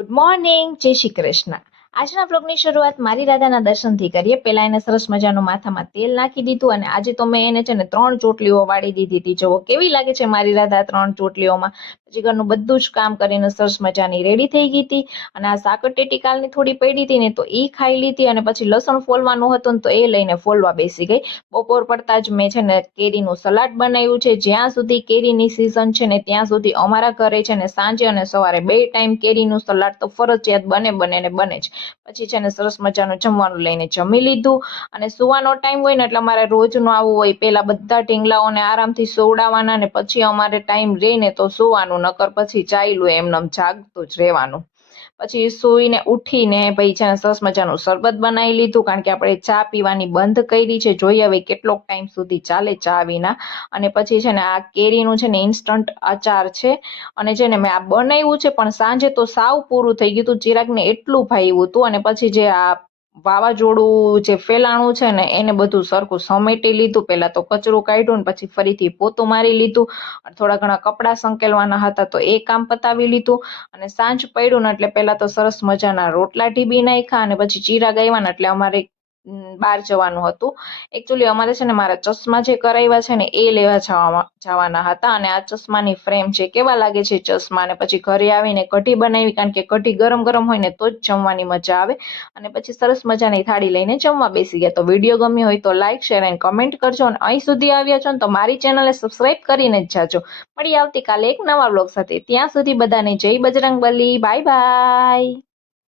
Good morning, જય શ્રી કૃષ્ણ। આજના બ્લોગની શરૂઆત મારી રાધાના દર્શનથી કરીએ। પહેલા એને સરસ મજાનું માથામાં તેલ નાખી દીધું અને આજે તો મેં એને છે ને 3 ચોટલીઓ વાળી દીધી હતી। જુઓ કેવી લાગે છે મારી રાધા 3 ચોટલીઓમાં। પછી ઘરનું બધું જ કામ કરીને સરસ મજાની રેડી થઈ ગઈ હતી અને આ સાકરટેટી કાલની થોડી પડી હતી ને તો એ ખાઈ લીધી અને પછી લસણ ફોલવાનું હતું ને તો એ લઈને ફોલવા બેસી ગઈ। બપોર પડતા જ મેં છે ને કેરીનું સલાડ બનાવ્યું છે। જ્યાં સુધી કેરીની સિઝન છે ને ત્યાં સુધી અમારા ઘરે છે ને સાંજે અને સવારે 2 ટાઈમ કેરીનું સલાડ તો ફરજિયાત બને ને બને જ। પછી છે ને સરસ મજાનું જમવાનું લઈને જમી લીધું અને સુવાનો ટાઈમ હોય ને એટલે અમારે રોજનું આવું હોય। પહેલા બધા ઢીંગલાઓને આરામથી સોવડાવવાના ને પછી અમારે ટાઈમ રહીને તો સુવાનું, નકર પછી ચાલ્યું એમનેમ જાગતું જ રહેવાનું। પછી સૂઈને ઉઠીને ભાઈ છે ને સરસ મજાનું શરબત બનાવી લીધું, કારણ કે આપણે ચા પીવાની બંધ કરી છે। જોઈએ હવે કેટલોક ટાઈમ સુધી ચાલે ચા વિના। અને પછી છે ને આ કેરીનું છે ને ઇન્સ્ટન્ટ આચાર છે અને છે ને મેં આ બનાવ્યું છે પણ સાંજે તો સાવ પૂરું થઈ ગયું હતું। ચિરાગને એટલું ભાવ્યું હતું અને પછી જે આ વાવાઝોડું જે ફેલાણું છે ને એને બધું સરખું સમેટી લીધું। પહેલા તો કચરું કાઢ્યું ને પછી ફરીથી પોતું મારી લીધું। થોડા ઘણા કપડાં સંકેલવાના હતા તો એ કામ પતાવી લીધું અને સાંજ પડ્યું ને એટલે પહેલા તો સરસ મજાના રોટલા ઢીબી નાખ્યા અને પછી ચિરાગ આવ્યા ને એટલે અમારે બહાર જવાનું હતું। એકચ્યુઅલી અમારે છે ને મારા ચશ્મા જે કરાવ્યા છે ને એ લેવા જવાના હતા અને આ ચશ્માની ફ્રેમ છે, કેવા લાગે છે ચશ્મા। અને પછી ઘરે આવીને કઢી બનાવી, કારણ કે કઢી ગરમ ગરમ હોય ને તો જ જમવાની મજા આવે। અને પછી સરસ મજાની થાળી લઈને જમવા બેસી ગયા। તો વિડીયો ગમ્યો હોય તો લાઈક, શેર એન્ડ કમેન્ટ કરજો અને અહીં સુધી આવ્યા છો ને તો મારી ચેનલને સબસ્ક્રાઇબ કરીને જ જાજો। મળી આવતીકાલે એક નવા વ્લોગ સાથે। ત્યાં સુધી બધાને જય બજરંગબલી, બાય બાય।